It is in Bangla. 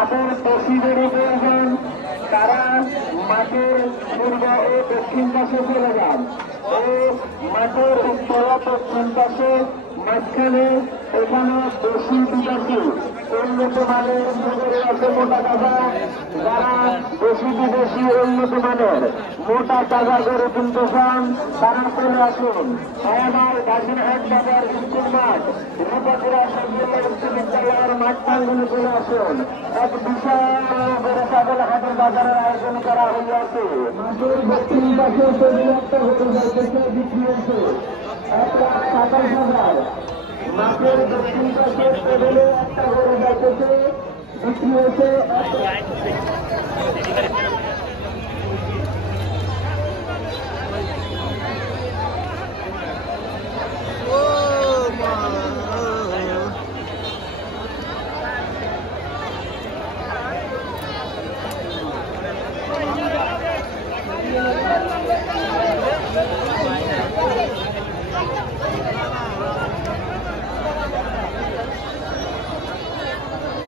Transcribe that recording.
যাদের বেশি গরু প্রয়োজন তারা মাঠের পূর্ব ও দক্ষিণ পাশে চলে যান ও মাঠের উত্তর পশ্চিম পাশে মাঝখানে এখানে বেশি বিদেশি উন্নত মানের গরু আছে মোটা তাজা। যারা বেশি বিদেশি উন্নত মানের মোটা তাজা গরু কিনতে চান তারা চলে আসুন আমার গাজীরহাট বাজার স্কুল মাঠ রূপপুরা সরকারি উচ্চ বিদ্যালয়ের মাঠ প্রাঙ্গনে চলে আসুন। এক বিশাল বড় ছাগল হাটের বাজারের আয়োজন করা হইয়াছে। মাঠের দক্ষিণ পাশে টেবিল একটা গরু যাইতেছে বিক্রি হয়েছে 1,27,000। মাঠের দক্ষিণ পাশে টেবিলে একটা গরু যাইতেছে বিক্রি হয়েছে